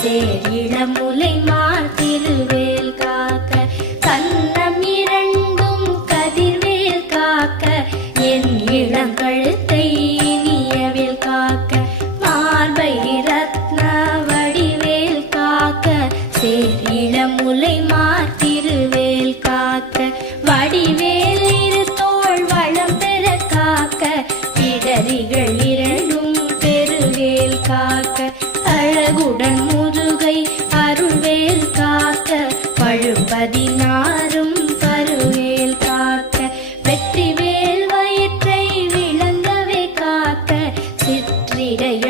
சேரிளமுலை மார் திருவேல் காக்க கன்னம் இரண்டும் கதிர்வேல் காக்க என் இளங்கழுத்தை இனியவேல் காக்க மார்பை ரத்ன வடிவேல் காக்க சேரிளமுலை மார் திருவேல் காக்க வடிவேல் இரு தோல் வளம் பெற காக்க அழகுடன் பதினாறும் பருவேல் காக்க வெற்றிவேல் வயிற்றை விளங்கவே காக்க சிற்றிடைய